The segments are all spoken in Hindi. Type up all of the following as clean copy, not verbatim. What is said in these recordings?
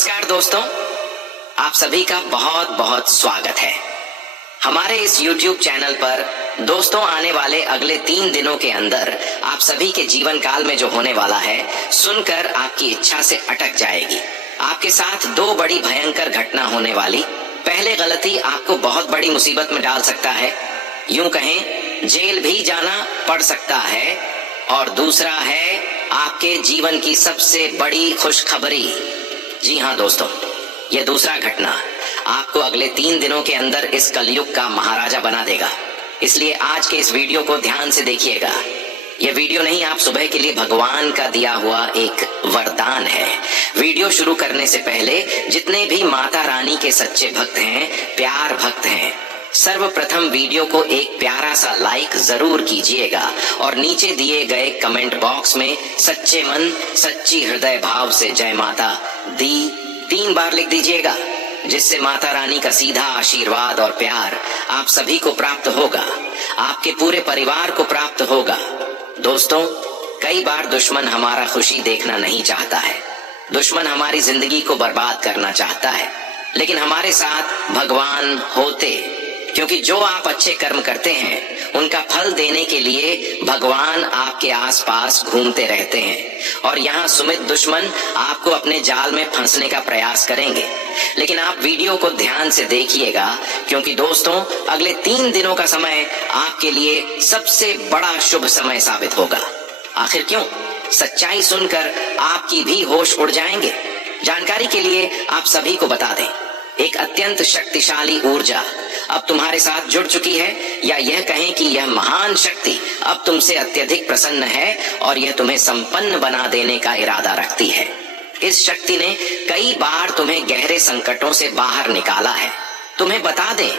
नमस्कार दोस्तों, आप सभी का बहुत बहुत स्वागत है हमारे इस YouTube चैनल पर। दोस्तों, आने वाले अगले 3 दिनों के अंदर आप सभी के जीवन काल में जो होने वाला है, सुनकर आपकी इच्छा से अटक जाएगी। आपके साथ 2 बड़ी भयंकर घटना होने वाली। पहले गलती आपको बहुत बड़ी मुसीबत में डाल सकता है, यूं कहें जेल भी जाना पड़ सकता है। और दूसरा है आपके जीवन की सबसे बड़ी खुशखबरी। जी हाँ दोस्तों, ये दूसरा घटना आपको अगले 3 दिनों के अंदर इस कलयुग का महाराजा बना देगा। इसलिए आज के इस वीडियो को ध्यान से देखिएगा। ये वीडियो नहीं, आप सुबह के लिए भगवान का दिया हुआ एक वरदान है। वीडियो शुरू करने से पहले जितने भी माता रानी के सच्चे भक्त हैं, प्यार भक्त हैं, सर्वप्रथम वीडियो को एक प्यारा सा लाइक जरूर कीजिएगा और नीचे दिए गए कमेंट बॉक्स में सच्चे मन सच्ची हृदय भाव से जय माता दी 3 बार लिख दीजिएगा, जिससे माता रानी का सीधा आशीर्वाद और प्यार आप सभी को प्राप्त होगा, आपके पूरे परिवार को प्राप्त होगा। दोस्तों, कई बार दुश्मन हमारा खुशी देखना नहीं चाहता है, दुश्मन हमारी जिंदगी को बर्बाद करना चाहता है, लेकिन हमारे साथ भगवान होते, क्योंकि जो आप अच्छे कर्म करते हैं उनका फल देने के लिए भगवान आपके आसपास घूमते रहते हैं। और यहाँ सुमित दुश्मन आपको अपने जाल में फंसने का प्रयास करेंगे, लेकिन आप वीडियो को ध्यान से देखिएगा, क्योंकि दोस्तों अगले 3 दिनों का समय आपके लिए सबसे बड़ा शुभ समय साबित होगा। आखिर क्यों? सच्चाई सुनकर आपकी भी होश उड़ जाएंगे। जानकारी के लिए आप सभी को बता दें, एक अत्यंत शक्तिशाली ऊर्जा अब तुम्हारे साथ जुड़ चुकी है, या यह कहें कि यह महान शक्ति अब तुमसे अत्यधिक प्रसन्न है और यह तुम्हें संपन्न बना देने का इरादा रखती है। इस शक्ति ने कई बार तुम्हें गहरे संकटों से बाहर निकाला है। तुम्हें बता दें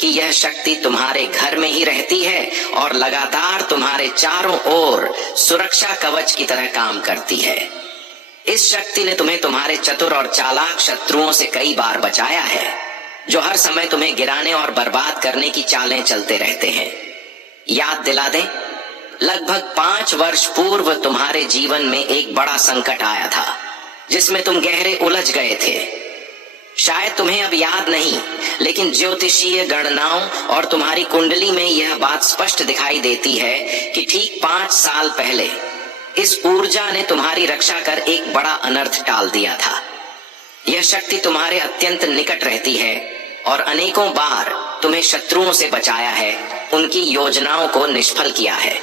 कि यह शक्ति तुम्हारे घर में ही रहती है और लगातार तुम्हारे चारों ओर सुरक्षा कवच की तरह काम करती है। इस शक्ति ने तुम्हें तुम्हारे चतुर और चालाक शत्रुओं से कई बार बचाया है, जो हर समय तुम्हें गिराने और बर्बाद करने की चालें चलते रहते हैं। याद दिला दें, लगभग 5 वर्ष पूर्व तुम्हारे जीवन में एक बड़ा संकट आया था, जिसमें तुम गहरे उलझ गए थे। शायद तुम्हें अब याद नहीं, लेकिन ज्योतिषीय गणनाओं और तुम्हारी कुंडली में यह बात स्पष्ट दिखाई देती है कि ठीक 5 साल पहले इस ऊर्जा ने तुम्हारी रक्षा कर एक बड़ा अनर्थ टाल दिया था। यह शक्ति तुम्हारे अत्यंत निकट रहती है और अनेकों बार तुम्हें शत्रुओं से बचाया है, उनकी योजनाओं को निष्फल किया है।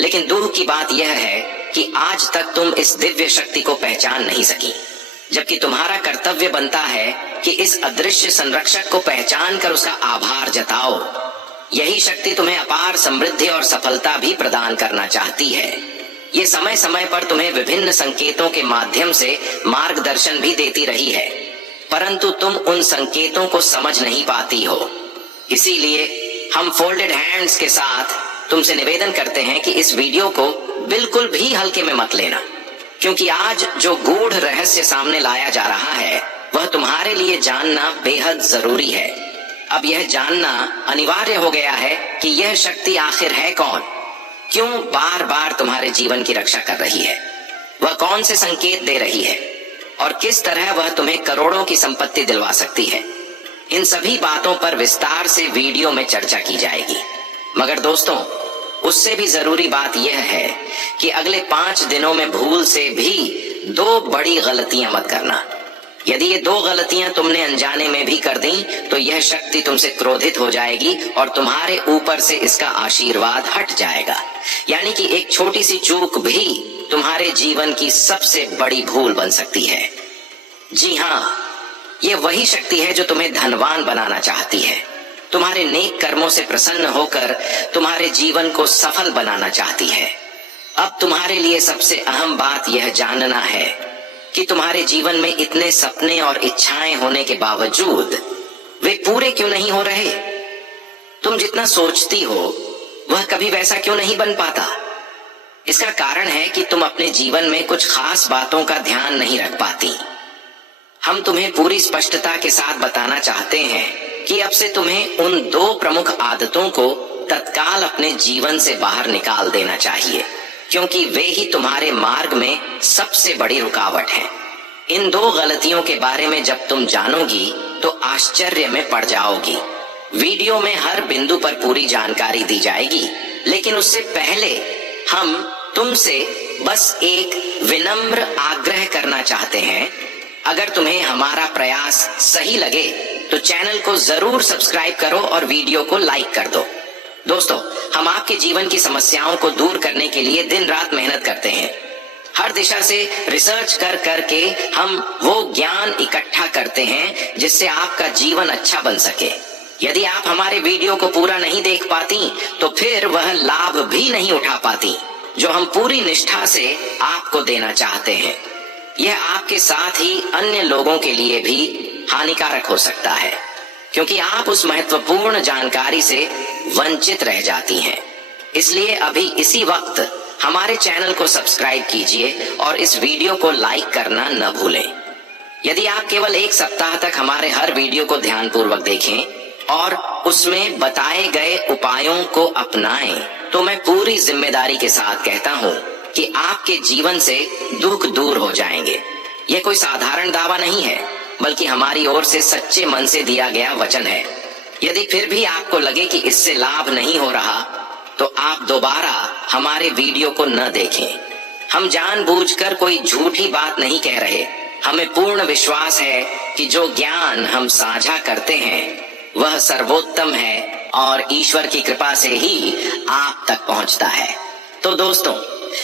लेकिन दुख की बात यह है कि आज तक तुम इस दिव्य शक्ति को पहचान नहीं सकी, जबकि तुम्हारा कर्तव्य बनता है कि इस अदृश्य संरक्षक को पहचान कर उसका आभार जताओ। यही शक्ति तुम्हें अपार समृद्धि और सफलता भी प्रदान करना चाहती है। ये समय समय पर तुम्हें विभिन्न संकेतों के माध्यम से मार्गदर्शन भी देती रही है, परंतु तुम उन संकेतों को समझ नहीं पाती हो। इसीलिए हम फोल्डेड हैंड्स के साथ तुमसे निवेदन करते हैं कि इस वीडियो को बिल्कुल भी हल्के में मत लेना, क्योंकि आज जो गूढ़ रहस्य सामने लाया जा रहा है वह तुम्हारे लिए जानना बेहद जरूरी है। अब यह जानना अनिवार्य हो गया है कि यह शक्ति आखिर है कौन, क्यों बार बार तुम्हारे जीवन की रक्षा कर रही है, वह कौन से संकेत दे रही है और किस तरह वह तुम्हें करोड़ों की संपत्ति दिलवा सकती है। इन सभी बातों पर विस्तार से वीडियो में चर्चा की जाएगी। मगर दोस्तों, उससे भी जरूरी बात यह है कि अगले 5 दिनों में भूल से भी 2 बड़ी गलतियां मत करना। यदि ये 2 गलतियां तुमने अनजाने में भी कर दी तो यह शक्ति तुमसे क्रोधित हो जाएगी और तुम्हारे ऊपर से इसका आशीर्वाद हट जाएगा। यानी कि एक छोटी सी चूक भी तुम्हारे जीवन की सबसे बड़ी भूल बन सकती है। जी हाँ, ये वही शक्ति है जो तुम्हें धनवान बनाना चाहती है, तुम्हारे नेक कर्मों से प्रसन्न होकर तुम्हारे जीवन को सफल बनाना चाहती है। अब तुम्हारे लिए सबसे अहम बात यह जानना है कि तुम्हारे जीवन में इतने सपने और इच्छाएं होने के बावजूद वे पूरे क्यों नहीं हो रहे। तुम जितना सोचती हो वह कभी वैसा क्यों नहीं बन पाता। इसका कारण है कि तुम अपने जीवन में कुछ खास बातों का ध्यान नहीं रख पाती। हम तुम्हें पूरी स्पष्टता के साथ बताना चाहते हैं कि अब से तुम्हें उन 2 प्रमुख आदतों को तत्काल अपने जीवन से बाहर निकाल देना चाहिए, क्योंकि वे ही तुम्हारे मार्ग में सबसे बड़ी रुकावट है। इन 2 गलतियों के बारे में जब तुम जानोगी तो आश्चर्य में पड़ जाओगी। वीडियो में हर बिंदु पर पूरी जानकारी दी जाएगी, लेकिन उससे पहले हम तुमसे बस एक विनम्र आग्रह करना चाहते हैं। अगर तुम्हें हमारा प्रयास सही लगे तो चैनल को जरूर सब्सक्राइब करो और वीडियो को लाइक कर दो। दोस्तों, हम आपके जीवन की समस्याओं को दूर करने के लिए दिन रात मेहनत करते हैं। हर दिशा से रिसर्च कर करके हम वो ज्ञान इकट्ठा करते हैं जिससे आपका जीवन अच्छा बन सके। यदि आप हमारे वीडियो को पूरा नहीं देख पाती तो फिर वह लाभ भी नहीं उठा पाती जो हम पूरी निष्ठा से आपको देना चाहते हैं। यह आपके साथ ही अन्य लोगों के लिए भी हानिकारक हो सकता है, क्योंकि आप उस महत्वपूर्ण जानकारी से वंचित रह जाती हैं। इसलिए अभी इसी वक्त हमारे चैनल को सब्सक्राइब कीजिए और इस वीडियो को लाइक करना न भूलें। यदि आप केवल 1 सप्ताह तक हमारे हर वीडियो को ध्यानपूर्वक देखें और उसमें बताए गए उपायों को अपनाएं, तो मैं पूरी जिम्मेदारी के साथ कहता हूँ कि आपके जीवन से दुख दूर हो जाएंगे। यह कोई साधारण दावा नहीं है, बल्कि हमारी ओर से सच्चे मन से दिया गया वचन है। यदि फिर भी आपको लगे कि इससे लाभ नहीं हो रहा, तो आप दोबारा हमारे वीडियो को न देखें। हम जानबूझकर कोई झूठी बात नहीं कह रहे। हमें पूर्ण विश्वास है कि जो ज्ञान हम साझा करते हैं वह सर्वोत्तम है और ईश्वर की कृपा से ही आप तक पहुंचता है। तो दोस्तों,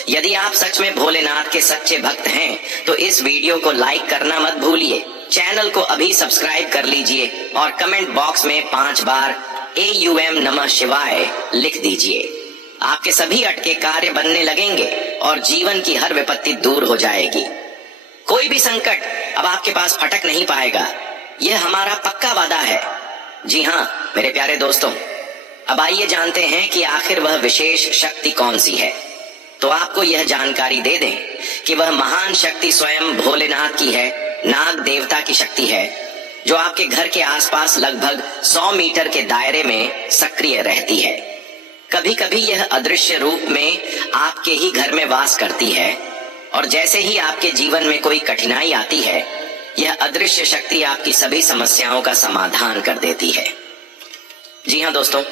यदि आप सच में भोलेनाथ के सच्चे भक्त हैं तो इस वीडियो को लाइक करना मत भूलिए। चैनल को अभी सब्सक्राइब कर लीजिए और कमेंट बॉक्स में 5 बार AUM नमः शिवाय लिख दीजिए। आपके सभी अटके कार्य बनने लगेंगे और जीवन की हर विपत्ति दूर हो जाएगी। कोई भी संकट अब आपके पास फटक नहीं पाएगा, यह हमारा पक्का वादा है। जी हाँ मेरे प्यारे दोस्तों, अब आइए जानते हैं कि आखिर वह विशेष शक्ति कौन सी है। तो आपको यह जानकारी दे दें कि वह महान शक्ति स्वयं भोलेनाथ की है, नाग देवता की शक्ति है, जो आपके घर के आसपास लगभग 100 मीटर के दायरे में सक्रिय रहती है। कभी कभी यह अदृश्य रूप में आपके ही घर में वास करती है, और जैसे ही आपके जीवन में कोई कठिनाई आती है, यह अदृश्य शक्ति आपकी सभी समस्याओं का समाधान कर देती है। जी हाँ दोस्तों,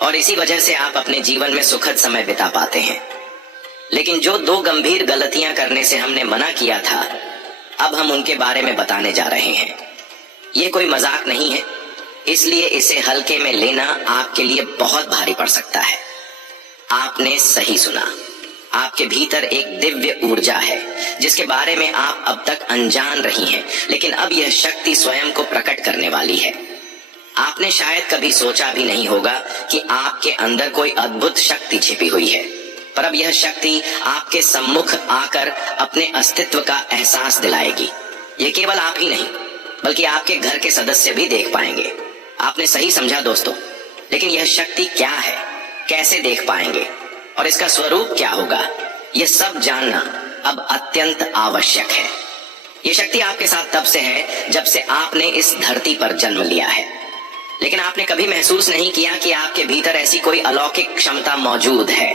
और इसी वजह से आप अपने जीवन में सुखद समय बिता पाते हैं। लेकिन जो 2 गंभीर गलतियां करने से हमने मना किया था, अब हम उनके बारे में बताने जा रहे हैं। ये कोई मजाक नहीं है, इसलिए इसे हल्के में लेना आपके लिए बहुत भारी पड़ सकता है। आपने सही सुना, आपके भीतर एक दिव्य ऊर्जा है जिसके बारे में आप अब तक अनजान रही हैं, लेकिन अब यह शक्ति स्वयं को प्रकट करने वाली है। आपने शायद कभी सोचा भी नहीं होगा कि आपके अंदर कोई अद्भुत शक्ति छिपी हुई है, पर अब यह शक्ति आपके सम्मुख आकर अपने अस्तित्व का एहसास दिलाएगी। ये केवल आप ही नहीं, बल्कि आपके घर के सदस्य भी देख पाएंगे। आपने सही समझा दोस्तों, लेकिन यह शक्ति क्या है, कैसे देख पाएंगे और इसका स्वरूप क्या होगा, यह सब जानना अब अत्यंत आवश्यक है। यह शक्ति आपके साथ तब से है जब से आपने इस धरती पर जन्म लिया है, लेकिन आपने कभी महसूस नहीं किया कि आपके भीतर ऐसी कोई अलौकिक क्षमता मौजूद है।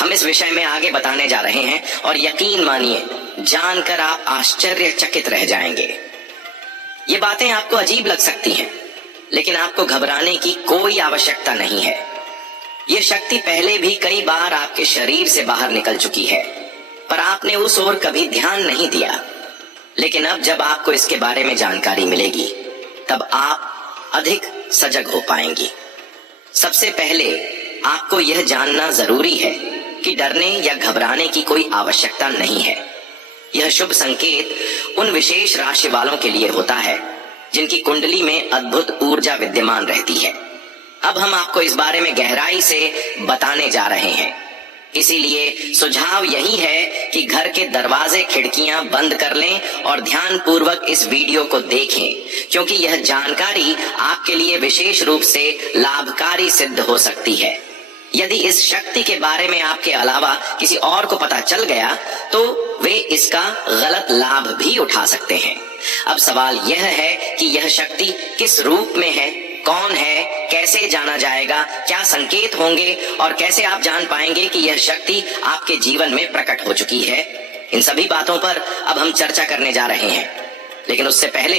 हम इस विषय में आगे बताने जा रहे हैं और यकीन मानिए, जानकर आप आश्चर्यचकित रह जाएंगे। ये बातें आपको अजीब लग सकती हैं, लेकिन आपको घबराने की कोई आवश्यकता नहीं है। ये शक्ति पहले भी कई बार आपके शरीर से बाहर निकल चुकी है, पर आपने उस ओर कभी ध्यान नहीं दिया। लेकिन अब जब आपको इसके बारे में जानकारी मिलेगी, तब आप अधिक सजग हो पाएंगी। सबसे पहले आपको यह जानना जरूरी है कि डरने या घबराने की कोई आवश्यकता नहीं है। यह शुभ संकेत उन विशेष राशि वालों के लिए होता है जिनकी कुंडली में अद्भुत ऊर्जा विद्यमान रहती है। अब हम आपको इस बारे में गहराई से बताने जा रहे हैं। इसीलिए सुझाव यही है कि घर के दरवाजे खिड़कियां बंद कर लें और ध्यान पूर्वक इस वीडियो को देखें, क्योंकि यह जानकारी आपके लिए विशेष रूप से लाभकारी सिद्ध हो सकती है। यदि इस शक्ति के बारे में आपके अलावा किसी और को पता चल गया तो वे इसका गलत लाभ भी उठा सकते हैं। अब सवाल यह है कि यह शक्ति किस रूप में है, कौन है, कैसे जाना जाएगा, क्या संकेत होंगे और कैसे आप जान पाएंगे कि यह शक्ति आपके जीवन में प्रकट हो चुकी है। इन सभी बातों पर अब हम चर्चा करने जा रहे हैं, लेकिन उससे पहले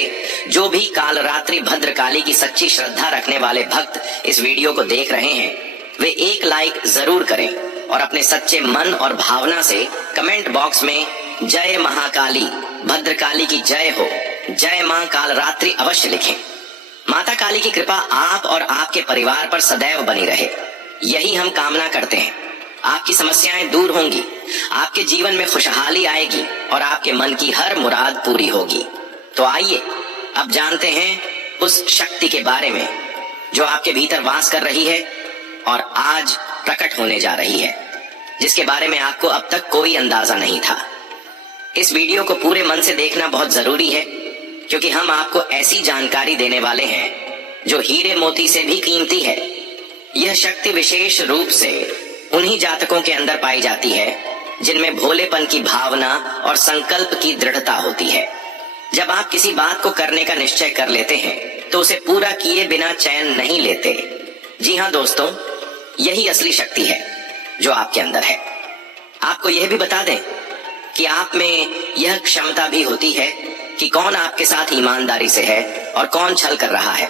जो भी कालरात्रि भद्रकाली की सच्ची श्रद्धा रखने वाले भक्त इस वीडियो को देख रहे हैं, वे एक लाइक जरूर करें और अपने सच्चे मन और भावना से कमेंट बॉक्स में जय महाकाली, भद्रकाली की जय हो, जय मां कालरात्रि अवश्य लिखें। माता काली की कृपा आप और आपके परिवार पर सदैव बनी रहे, यही हम कामना करते हैं। आपकी समस्याएं दूर होंगी, आपके जीवन में खुशहाली आएगी और आपके मन की हर मुराद पूरी होगी। तो आइए अब जानते हैं उस शक्ति के बारे में जो आपके भीतर वास कर रही है और आज प्रकट होने जा रही है, जिसके बारे में आपको अब तक कोई अंदाजा नहीं था। इस वीडियो को पूरे मन से देखना बहुत जरूरी है, क्योंकि हम आपको ऐसी जानकारी देने वाले हैं जो हीरे मोती से भी कीमती है। यह शक्ति विशेष रूप से उन्हीं जातकों के अंदर पाई जाती है जिनमें भोलेपन की भावना और संकल्प की दृढ़ता होती है। जब आप किसी बात को करने का निश्चय कर लेते हैं तो उसे पूरा किए बिना चैन नहीं लेते। जी हाँ दोस्तों, यही असली शक्ति है जो आपके अंदर है। आपको यह भी बता दें कि आप में यह क्षमता भी होती है कि कौन आपके साथ ईमानदारी से है और कौन छल कर रहा है,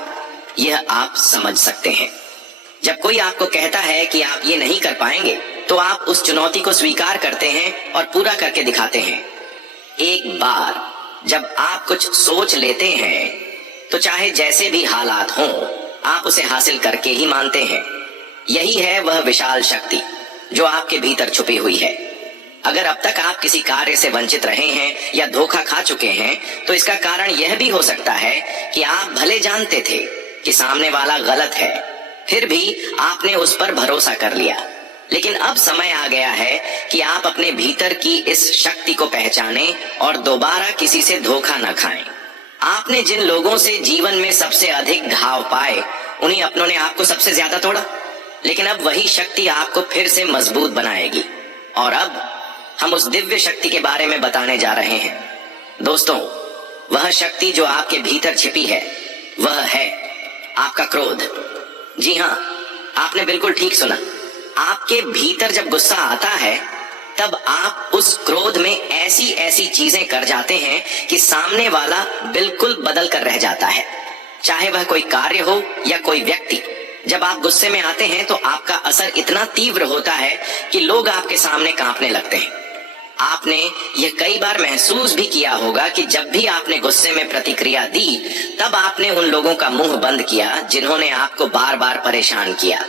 यह आप समझ सकते हैं। जब कोई आपको कहता है कि आप ये नहीं कर पाएंगे, तो आप उस चुनौती को स्वीकार करते हैं और पूरा करके दिखाते हैं। एक बार जब आप कुछ सोच लेते हैं तो चाहे जैसे भी हालात हों, आप उसे हासिल करके ही मानते हैं। यही है वह विशाल शक्ति जो आपके भीतर छुपी हुई है। अगर अब तक आप किसी कार्य से वंचित रहे हैं या धोखा खा चुके हैं, तो इसका कारण यह भी हो सकता है कि आप भले जानते थे कि सामने वाला गलत है, फिर भी आपने उस पर भरोसा कर लिया। लेकिन अब समय आ गया है कि आप अपने भीतर की इस शक्ति को पहचानें और दोबारा किसी से धोखा न खाएं। आपने जिन लोगों से जीवन में सबसे अधिक घाव पाए, उन्हीं अपनों ने आपको सबसे ज्यादा तोड़ा, लेकिन अब वही शक्ति आपको फिर से मजबूत बनाएगी। और अब हम उस दिव्य शक्ति के बारे में बताने जा रहे हैं। दोस्तों, वह शक्ति जो आपके भीतर छिपी है, वह है आपका क्रोध। जी हाँ, आपने बिल्कुल ठीक सुना। आपके भीतर जब गुस्सा आता है, तब आप उस क्रोध में ऐसी ऐसी चीजें कर जाते हैं कि सामने वाला बिल्कुल बदल कर रह जाता है, चाहे वह कोई कार्य हो या कोई व्यक्ति। जब आप गुस्से में आते हैं तो आपका असर इतना तीव्र होता है कि लोग आपके सामने कांपने लगते हैं। आपने यह कई बार महसूस भी किया होगा कि जब भी आपने गुस्से में प्रतिक्रिया दी, तब आपने उन लोगों का मुंह बंद किया जिन्होंने आपको बार बार परेशान किया।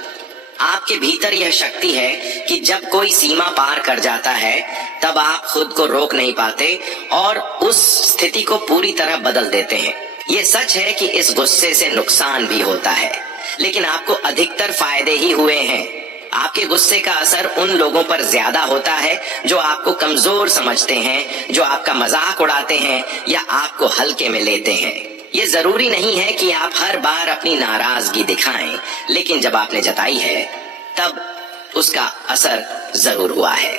आपके भीतर यह शक्ति है कि जब कोई सीमा पार कर जाता है, तब आप खुद को रोक नहीं पाते और उस स्थिति को पूरी तरह बदल देते हैं। ये सच है कि इस गुस्से से नुकसान भी होता है, लेकिन आपको अधिकतर फायदे ही हुए हैं। आपके गुस्से का असर उन लोगों पर ज्यादा होता है जो आपको कमजोर समझते हैं, जो आपका मजाक उड़ाते हैं या आपको हल्के में लेते हैं। ये जरूरी नहीं है कि आप हर बार अपनी नाराजगी दिखाएं, लेकिन जब आपने जताई है, तब उसका असर जरूर हुआ है।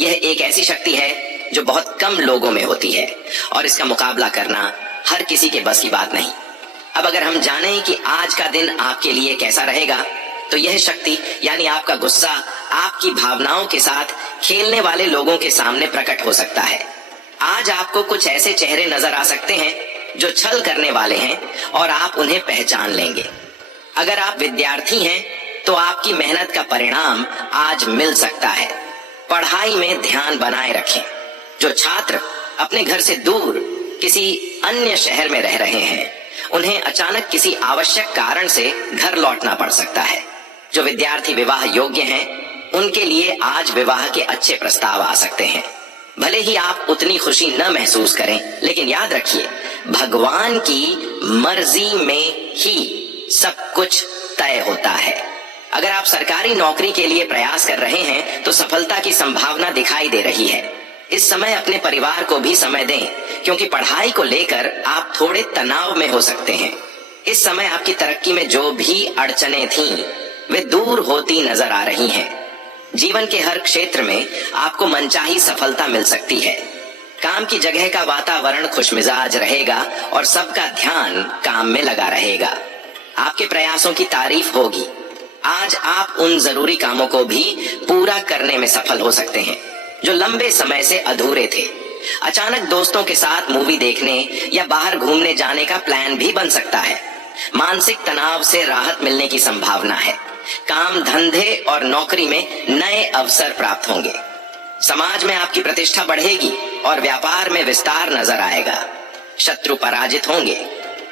यह एक ऐसी शक्ति है जो बहुत कम लोगों में होती है और इसका मुकाबला करना हर किसी के बस की बात नहीं। अब अगर हम जानें कि आज का दिन आपके लिए कैसा रहेगा, तो यह शक्ति यानी आपका गुस्सा आपकी भावनाओं के साथ खेलने वाले लोगों के सामने प्रकट हो सकता है। आज आपको कुछ ऐसे चेहरे नजर आ सकते हैं जो छल करने वाले हैं और आप उन्हें पहचान लेंगे। अगर आप विद्यार्थी हैं तो आपकी मेहनत का परिणाम आज मिल सकता है। पढ़ाई में ध्यान बनाए रखें। जो छात्र अपने घर से दूर किसी अन्य शहर में रह रहे हैं, उन्हें अचानक किसी आवश्यक कारण से घर लौटना पड़ सकता है। जो विद्यार्थी विवाह योग्य हैं, उनके लिए आज विवाह के अच्छे प्रस्ताव आ सकते हैं। भले ही आप उतनी खुशी न महसूस करें, लेकिन याद रखिए, भगवान की मर्जी में ही सब कुछ तय होता है। अगर आप सरकारी नौकरी के लिए प्रयास कर रहे हैं तो सफलता की संभावना दिखाई दे रही है। इस समय अपने परिवार को भी समय दें, क्योंकि पढ़ाई को लेकर आप थोड़े तनाव में हो सकते हैं। इस समय आपकी तरक्की में जो भी अड़चनें थीं, वे दूर होती नजर आ रही हैं। जीवन के हर क्षेत्र में आपको मनचाही सफलता मिल सकती है। काम की जगह का वातावरण खुशमिजाज रहेगा और सबका ध्यान काम में लगा रहेगा। आपके प्रयासों की तारीफ होगी। आज आप उन जरूरी कामों को भी पूरा करने में सफल हो सकते हैं जो लंबे समय से अधूरे थे। अचानक दोस्तों के साथ मूवी देखने या बाहर घूमने जाने का प्लान भी बन सकता है। मानसिक तनाव से राहत मिलने की संभावना है। काम धंधे और नौकरी में नए अवसर प्राप्त होंगे। समाज में आपकी प्रतिष्ठा बढ़ेगी और व्यापार में विस्तार नजर आएगा। शत्रु पराजित होंगे,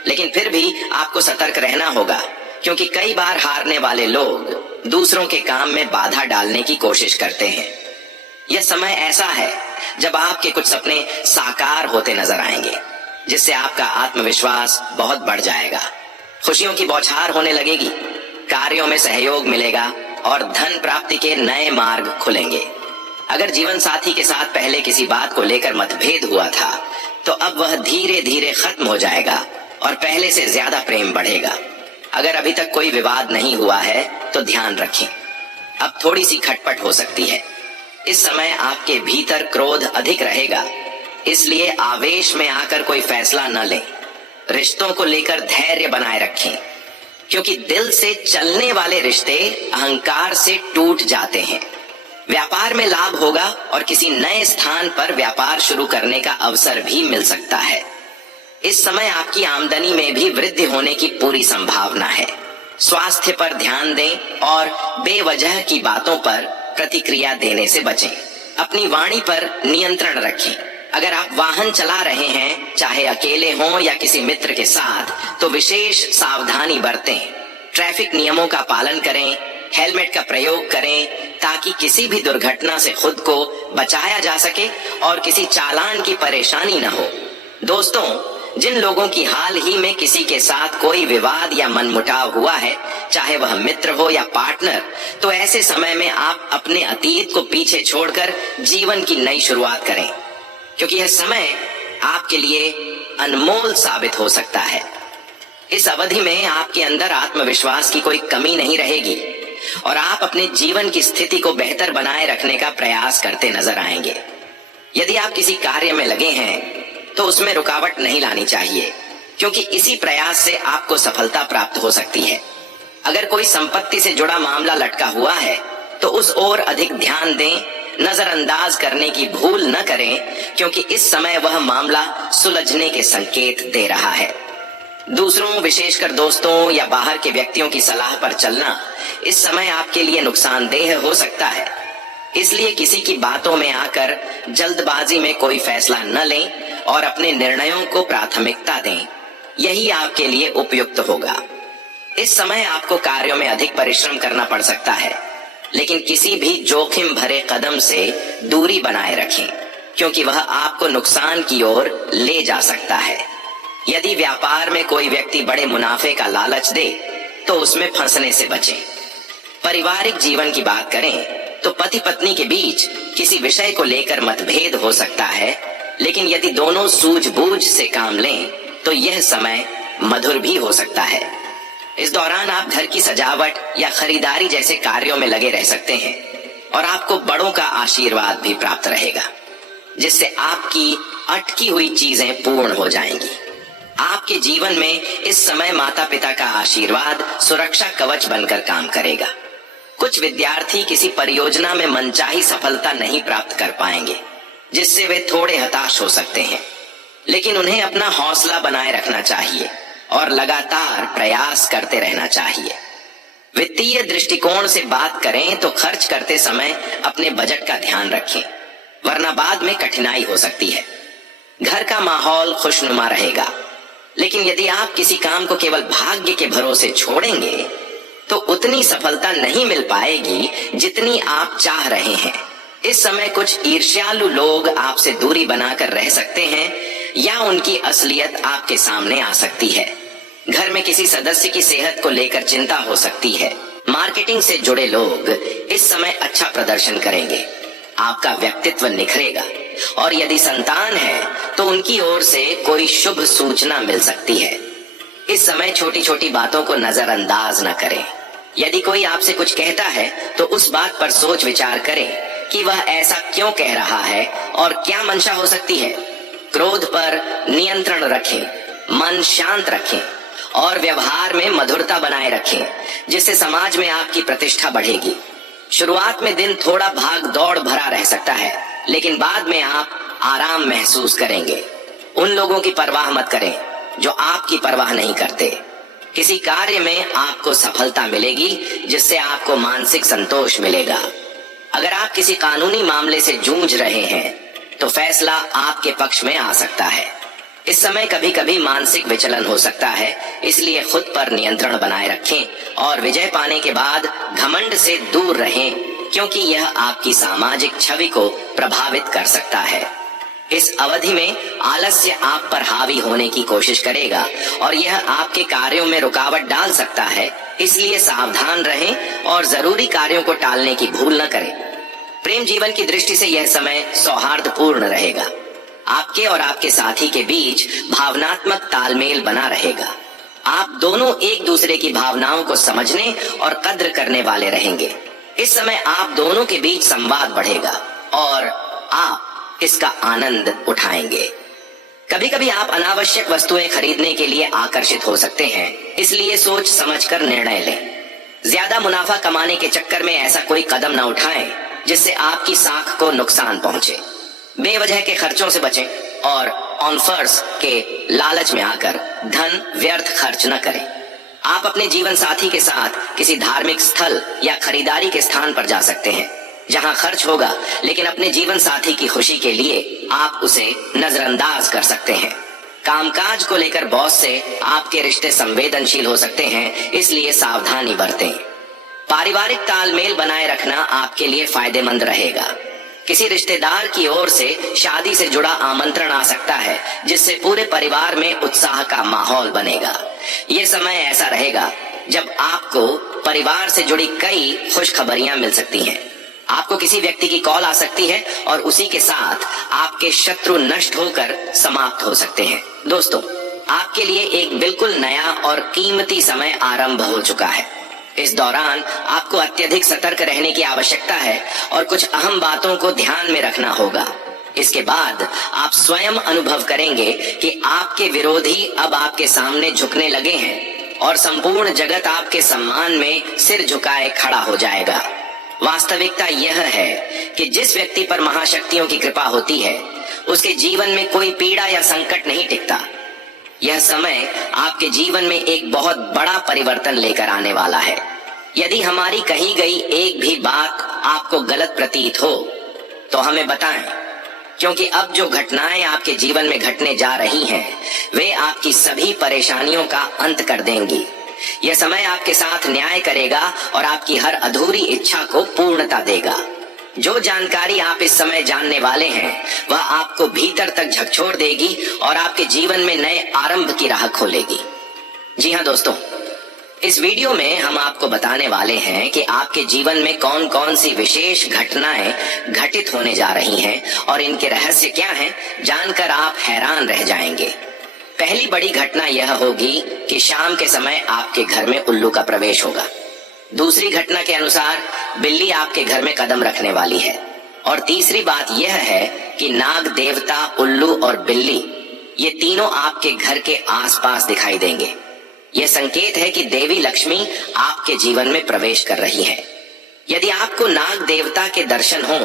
लेकिन फिर भी आपको सतर्क रहना होगा, क्योंकि कई बार हारने वाले लोग दूसरों के काम में बाधा डालने की कोशिश करते हैं। यह समय ऐसा है जब आपके कुछ सपने साकार होते नजर आएंगे, जिससे आपका आत्मविश्वास बहुत बढ़ जाएगा। खुशियों की बौछार होने लगेगी, कार्यों में सहयोग मिलेगा और धन प्राप्ति के नए मार्ग खुलेंगे। अगर जीवन साथी के साथ पहले किसी बात को लेकर मतभेद हुआ था, तो अब वह धीरे धीरे खत्म हो जाएगा और पहले से ज्यादा प्रेम बढ़ेगा। अगर अभी तक कोई विवाद नहीं हुआ है तो ध्यान रखें, अब थोड़ी सी खटपट हो सकती है। इस समय आपके भीतर क्रोध अधिक रहेगा, इसलिए आवेश में आकर कोई फैसला न लें। रिश्तों को लेकर धैर्य बनाए रखें, क्योंकि दिल से चलने वाले रिश्ते अहंकार से टूट जाते हैं। व्यापार में लाभ होगा और किसी नए स्थान पर व्यापार शुरू करने का अवसर भी मिल सकता है। इस समय आपकी आमदनी में भी वृद्धि होने की पूरी संभावना है। स्वास्थ्य पर ध्यान दें और बेवजह की बातों पर प्रतिक्रिया देने से बचें। अपनी वाणी पर नियंत्रण रखें। अगर आप वाहन चला रहे हैं, चाहे अकेले हों या किसी मित्र के साथ, तो विशेष सावधानी बरतें। ट्रैफिक नियमों का पालन करें, हेलमेट का प्रयोग करें, ताकि किसी भी दुर्घटना से खुद को बचाया जा सके और किसी चालान की परेशानी न हो। दोस्तों, जिन लोगों की हाल ही में किसी के साथ कोई विवाद या मनमुटाव हुआ है, चाहे वह मित्र हो या पार्टनर, तो ऐसे समय में आप अपने अतीत को पीछे छोड़कर जीवन की नई शुरुआत करें, क्योंकि यह समय आपके लिए अनमोल साबित हो सकता है। इस अवधि में आपके अंदर आत्मविश्वास की कोई कमी नहीं रहेगी और आप अपने जीवन की स्थिति को बेहतर बनाए रखने का प्रयास करते नजर आएंगे। यदि आप किसी कार्य में लगे हैं तो उसमें रुकावट नहीं लानी चाहिए, क्योंकि इसी प्रयास से आपको सफलता प्राप्त हो सकती है। अगर कोई संपत्ति से जुड़ा मामला लटका हुआ है तो उस ओर अधिक ध्यान दें, नजरअंदाज करने की भूल न करें, क्योंकि इस समय वह मामला सुलझने के संकेत दे रहा है। दूसरों, विशेषकर दोस्तों या बाहर के व्यक्तियों की सलाह पर चलना इस समय आपके लिए नुकसानदेह हो सकता है। इसलिए किसी की बातों में आकर जल्दबाजी में कोई फैसला न लें और अपने निर्णयों को प्राथमिकता दें। यही आपके लिए उपयुक्त होगा। इस समय आपको कार्यों में अधिक परिश्रम करना पड़ सकता है, लेकिन किसी भी जोखिम भरे कदम से दूरी बनाए रखें, क्योंकि वह आपको नुकसान की ओर ले जा सकता है। यदि व्यापार में कोई व्यक्ति बड़े मुनाफे का लालच दे तो उसमें फंसने से बचें। पारिवारिक जीवन की बात करें तो पति पत्नी के बीच किसी विषय को लेकर मतभेद हो सकता है, लेकिन यदि दोनों सूझबूझ से काम लें तो यह समय मधुर भी हो सकता है। इस दौरान आप घर की सजावट या खरीदारी जैसे कार्यों में लगे रह सकते हैं और आपको बड़ों का आशीर्वाद भी प्राप्त रहेगा, जिससे आपकी अटकी हुई चीजें पूर्ण हो जाएंगी। आपके जीवन में इस समय माता पिता का आशीर्वाद सुरक्षा कवच बनकर काम करेगा। कुछ विद्यार्थी किसी परियोजना में मनचाही सफलता नहीं प्राप्त कर पाएंगे, जिससे वे थोड़े हताश हो सकते हैं, लेकिन उन्हें अपना हौसला बनाए रखना चाहिए और लगातार प्रयास करते रहना चाहिए। वित्तीय दृष्टिकोण से बात करें तो खर्च करते समय अपने बजट का ध्यान रखें, वरना बाद में कठिनाई हो सकती है। घर का माहौल खुशनुमा रहेगा, लेकिन यदि आप किसी काम को केवल भाग्य के भरोसे छोड़ेंगे तो उतनी सफलता नहीं मिल पाएगी जितनी आप चाह रहे हैं। इस समय कुछ ईर्ष्यालु लोग आपसे दूरी बनाकर रह सकते हैं या उनकी असलियत आपके सामने आ सकती है। घर में किसी सदस्य की सेहत को लेकर चिंता हो सकती है। मार्केटिंग से जुड़े लोग इस समय अच्छा प्रदर्शन करेंगे, आपका व्यक्तित्व निखरेगा और यदि संतान है तो उनकी ओर से कोई शुभ सूचना मिल सकती है। इस समय छोटी छोटी बातों को नजरअंदाज न करें। यदि कोई आपसे कुछ कहता है तो उस बात पर सोच विचार करें कि वह ऐसा क्यों कह रहा है और क्या मंशा हो सकती है। क्रोध पर नियंत्रण रखें, मन शांत रखें और व्यवहार में मधुरता बनाए रखें, जिससे समाज में आपकी प्रतिष्ठा बढ़ेगी। शुरुआत में दिन थोड़ा भाग दौड़ भरा रह सकता है, लेकिन बाद में आप आराम महसूस करेंगे। उन लोगों की परवाह मत करें जो आपकी परवाह नहीं करते। किसी कार्य में आपको सफलता मिलेगी जिससे आपको मानसिक संतोष मिलेगा। अगर आप किसी कानूनी मामले से जूझ रहे हैं तो फैसला आपके पक्ष में आ सकता है। इस समय कभी कभी मानसिक विचलन हो सकता है, इसलिए खुद पर नियंत्रण बनाए रखें और विजय पाने के बाद घमंड से दूर रहें, क्योंकि यह आपकी सामाजिक छवि को प्रभावित कर सकता है। इस अवधि में आलस्य आप पर हावी होने की कोशिश करेगा और यह आपके कार्यों में रुकावट डाल सकता है, इसलिए सावधान रहें और जरूरी कार्यों को टालने की भूल न करें। प्रेम जीवन की दृष्टि से यह समय सौहार्दपूर्ण रहेगा। आपके और आपके साथी के बीच भावनात्मक तालमेल बना रहेगा। आप दोनों एक दूसरे की भावनाओं को समझने और कद्र करने वाले रहेंगे। इस समय आप दोनों के बीच संवाद बढ़ेगा और आप इसका आनंद उठाएंगे। कभी कभी आप अनावश्यक वस्तुएं खरीदने के लिए आकर्षित हो सकते हैं, इसलिए सोच समझकर निर्णय लें। ज्यादा मुनाफा कमाने के चक्कर में ऐसा कोई कदम न उठाएं जिससे आपकी साख को नुकसान पहुंचे। बेवजह के खर्चों से बचें और ऑफर्स के लालच में आकर धन व्यर्थ खर्च न करें। आप अपने जीवन साथी के साथ किसी धार्मिक स्थल या खरीदारी के स्थान पर जा सकते हैं जहां खर्च होगा, लेकिन अपने जीवन साथी की खुशी के लिए आप उसे नजरअंदाज कर सकते हैं। कामकाज को लेकर बॉस से आपके रिश्ते संवेदनशील हो सकते हैं, इसलिए सावधानी बरतें। पारिवारिक तालमेल बनाए रखना आपके लिए फायदेमंद रहेगा। किसी रिश्तेदार की ओर से शादी से जुड़ा आमंत्रण आ सकता है, जिससे पूरे परिवार में उत्साह का माहौल बनेगा। ये समय ऐसा रहेगा जब आपको परिवार से जुड़ी कई खुशखबरियां मिल सकती हैं। आपको किसी व्यक्ति की कॉल आ सकती है और उसी के साथ आपके शत्रु नष्ट होकर समाप्त हो सकते हैं। दोस्तों, आपके लिए एक बिल्कुल नया और कीमती समय आरंभ हो चुका है। इस दौरान आपको अत्यधिक सतर्क रहने की आवश्यकता है और कुछ अहम बातों को ध्यान में रखना होगा। इसके बाद आप स्वयं अनुभव करेंगे कि आपके विरोधी अब आपके सामने झुकने लगे हैं और संपूर्ण जगत आपके सम्मान में सिर झुकाए खड़ा हो जाएगा। वास्तविकता यह है कि जिस व्यक्ति पर महाशक्तियों की कृपा होती है, उसके जीवन में कोई पीड़ा या संकट नहीं टिकता। यह समय आपके जीवन में एक बहुत बड़ा परिवर्तन लेकर आने वाला है। यदि हमारी कही गई एक भी बात आपको गलत प्रतीत हो तो हमें बताएं, क्योंकि अब जो घटनाएं आपके जीवन में घटने जा रही हैं, वे आपकी सभी परेशानियों का अंत कर देंगी। यह समय आपके साथ न्याय करेगा और आपकी हर अधूरी इच्छा को पूर्णता देगा। जो जानकारी आप इस समय जानने वाले हैं, वह आपको भीतर तक झकझोर देगी और आपके जीवन में नए आरंभ की राह खोलेगी। जी हाँ दोस्तों, इस वीडियो में हम आपको बताने वाले हैं कि आपके जीवन में कौन कौन सी विशेष घटनाएं घटित होने जा रही हैं और इनके रहस्य क्या हैं, जानकर आप हैरान रह जाएंगे। पहली बड़ी घटना यह होगी कि शाम के समय आपके घर में उल्लू का प्रवेश होगा। दूसरी घटना के अनुसार बिल्ली आपके घर में कदम रखने वाली है। और तीसरी बात यह है कि नाग देवता, उल्लू और बिल्ली, ये तीनों आपके घर के आसपास दिखाई देंगे। यह संकेत है कि देवी लक्ष्मी आपके जीवन में प्रवेश कर रही है। यदि आपको नाग देवता के दर्शन हो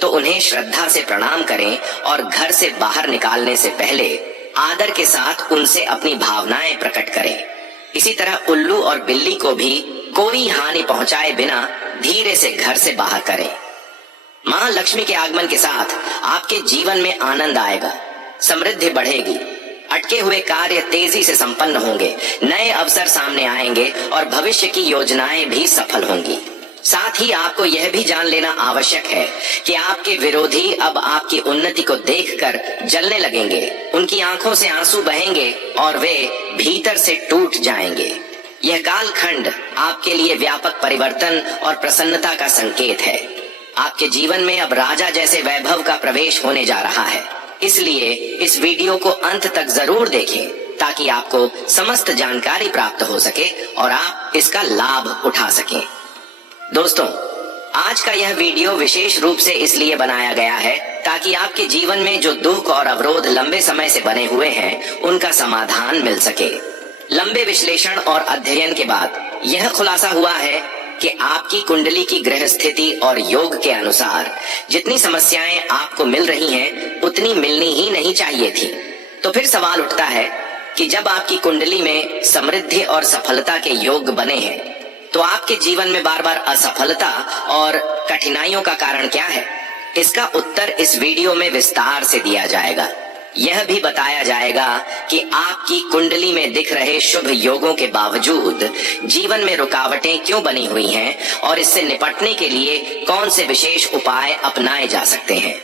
तो उन्हें श्रद्धा से प्रणाम करें और घर से बाहर निकालने से पहले आदर के साथ उनसे अपनी भावनाएं प्रकट करें। इसी तरह उल्लू और बिल्ली को भी कोई हानि पहुंचाए बिना धीरे से घर से बाहर करें। मां लक्ष्मी के आगमन के साथ आपके जीवन में आनंद आएगा, समृद्धि बढ़ेगी, अटके हुए कार्य तेजी से संपन्न होंगे, नए अवसर सामने आएंगे और भविष्य की योजनाएं भी सफल होंगी। साथ ही आपको यह भी जान लेना आवश्यक है कि आपके विरोधी अब आपकी उन्नति को देखकर जलने लगेंगे। उनकी आंखों से आंसू बहेंगे और वे भीतर से टूट जाएंगे। यह कालखंड आपके लिए व्यापक परिवर्तन और प्रसन्नता का संकेत है। आपके जीवन में अब राजा जैसे वैभव का प्रवेश होने जा रहा है। इसलिए इस वीडियो को अंत तक जरूर देखें ताकि आपको समस्त जानकारी प्राप्त हो सके और आप इसका लाभ उठा सकें। दोस्तों, आज का यह वीडियो विशेष रूप से इसलिए बनाया गया है ताकि आपके जीवन में जो दुख और अवरोध लंबे समय से बने हुए हैं, उनका समाधान मिल सके। लंबे विश्लेषण और अध्ययन के बाद यह खुलासा हुआ है कि आपकी कुंडली की ग्रह स्थिति और योग के अनुसार जितनी समस्याएं आपको मिल रही हैं, उतनी मिलनी ही नहीं चाहिए थी। तो फिर सवाल उठता है कि जब आपकी कुंडली में समृद्धि और सफलता के योग बने हैं, तो आपके जीवन में बार बार असफलता और कठिनाइयों का कारण क्या है? इसका उत्तर इस वीडियो में विस्तार से दिया जाएगा। यह भी बताया जाएगा कि आपकी कुंडली में दिख रहे शुभ योगों के बावजूद जीवन में रुकावटें क्यों बनी हुई हैं और इससे निपटने के लिए कौन से विशेष उपाय अपनाए जा सकते हैं।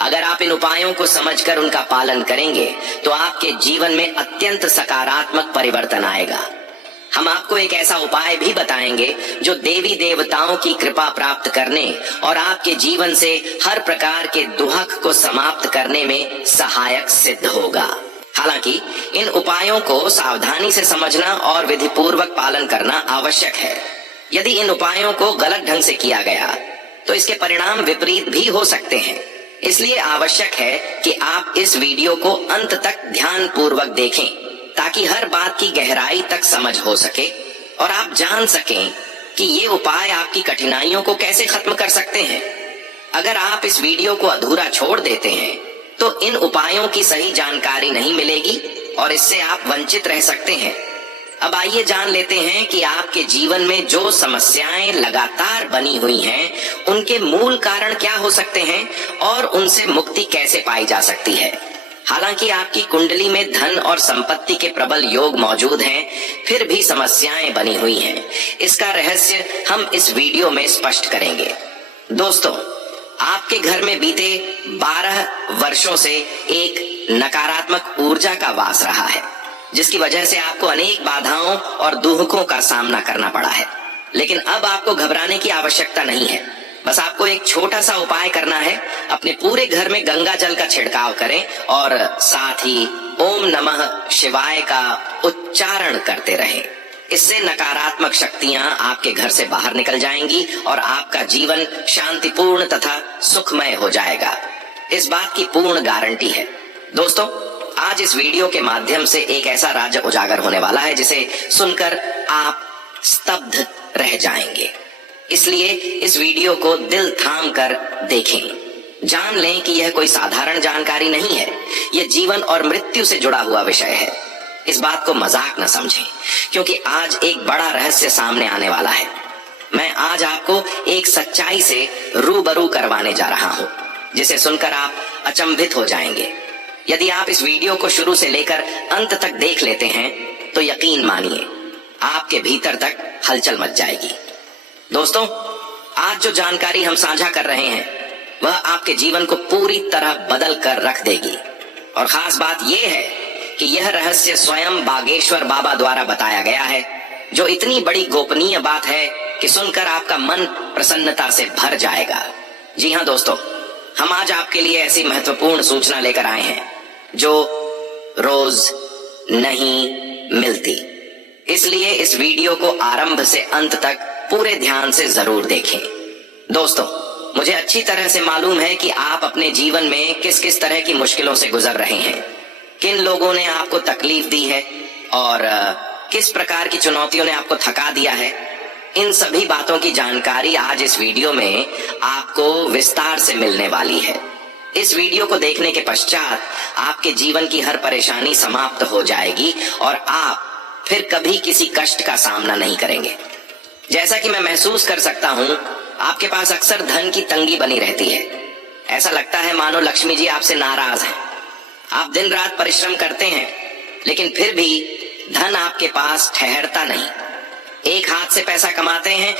अगर आप इन उपायों को समझकर उनका पालन करेंगे तो आपके जीवन में अत्यंत सकारात्मक परिवर्तन आएगा। हम आपको एक ऐसा उपाय भी बताएंगे जो देवी देवताओं की कृपा प्राप्त करने और आपके जीवन से हर प्रकार के दुहक को समाप्त करने में सहायक सिद्ध होगा। हालांकि इन उपायों को सावधानी से समझना और विधि पूर्वक पालन करना आवश्यक है। यदि इन उपायों को गलत ढंग से किया गया तो इसके परिणाम विपरीत भी हो सकते हैं। इसलिए आवश्यक है कि आप इस वीडियो को अंत तक ध्यान पूर्वक देखें, ताकि हर बात की गहराई तक समझ हो सके और आप जान सकें कि ये उपाय आपकी कठिनाइयों को कैसे खत्म कर सकते हैं। अगर आप इस वीडियो को अधूरा छोड़ देते हैं तो इन उपायों की सही जानकारी नहीं मिलेगी और इससे आप वंचित रह सकते हैं। अब आइए जान लेते हैं कि आपके जीवन में जो समस्याएं लगातार बनी हुई हैं, उनके मूल कारण क्या हो सकते हैं और उनसे मुक्ति कैसे पाई जा सकती है। हालांकि आपकी कुंडली में धन और संपत्ति के प्रबल योग मौजूद हैं, फिर भी समस्याएं बनी हुई हैं। इसका रहस्य हम इस वीडियो में स्पष्ट करेंगे। दोस्तों, आपके घर में बीते 12 वर्षों से एक नकारात्मक ऊर्जा का वास रहा है, जिसकी वजह से आपको अनेक बाधाओं और दुहकों का सामना करना पड़ा है। लेकिन अब आपको घबराने की आवश्यकता नहीं है। बस आपको एक छोटा सा उपाय करना है। अपने पूरे घर में गंगा जल का छिड़काव करें और साथ ही ओम नमः शिवाय का उच्चारण करते रहें। इससे नकारात्मक शक्तियां आपके घर से बाहर निकल जाएंगी और आपका जीवन शांतिपूर्ण तथा सुखमय हो जाएगा। इस बात की पूर्ण गारंटी है। दोस्तों, आज इस वीडियो के माध्यम से एक ऐसा राज उजागर होने वाला है जिसे सुनकर आप स्तब्ध रह जाएंगे। इसलिए इस वीडियो को दिल थाम कर देखें। जान लें कि यह कोई साधारण जानकारी नहीं है, यह जीवन और मृत्यु से जुड़ा हुआ विषय है। इस बात को मजाक न समझें, क्योंकि आज एक बड़ा रहस्य सामने आने वाला है। मैं आज आपको एक सच्चाई से रूबरू करवाने जा रहा हूं, जिसे सुनकर आप अचंभित हो जाएंगे। यदि आप इस वीडियो को शुरू से लेकर अंत तक देख लेते हैं तो यकीन मानिए, आपके भीतर तक हलचल मच जाएगी। दोस्तों, आज जो जानकारी हम साझा कर रहे हैं वह आपके जीवन को पूरी तरह बदल कर रख देगी। और खास बात यह है कि यह रहस्य स्वयं बागेश्वर बाबा द्वारा बताया गया है, जो इतनी बड़ी गोपनीय बात है कि सुनकर आपका मन प्रसन्नता से भर जाएगा। जी हाँ दोस्तों, हम आज आपके लिए ऐसी महत्वपूर्ण सूचना लेकर आए हैं जो रोज नहीं मिलती। इसलिए इस वीडियो को आरंभ से अंत तक पूरे ध्यान से जरूर देखें। दोस्तों, मुझे अच्छी तरह से मालूम है कि आप अपने जीवन में किस किस तरह की मुश्किलों से गुजर रहे हैं, किन लोगों ने आपको तकलीफ दी है और किस प्रकार की चुनौतियों ने आपको थका दिया है। इन सभी बातों की जानकारी आज इस वीडियो में आपको विस्तार से मिलने वाली है। इस वीडियो को देखने के पश्चात आपके जीवन की हर परेशानी समाप्त हो जाएगी और आप फिर कभी किसी कष्ट का सामना नहीं करेंगे। जैसा कि मैं महसूस कर सकता हूं, आपके पास अक्सर धन की तंगी बनी रहती है। ऐसा लगता है मानो लक्ष्मी जी आपसे नाराज हैं। आप दिन रात परिश्रम करते हैं, लेकिन फिर भी धन आपके पास ठहरता नहीं। एक हाथ से पैसा कमाते हैं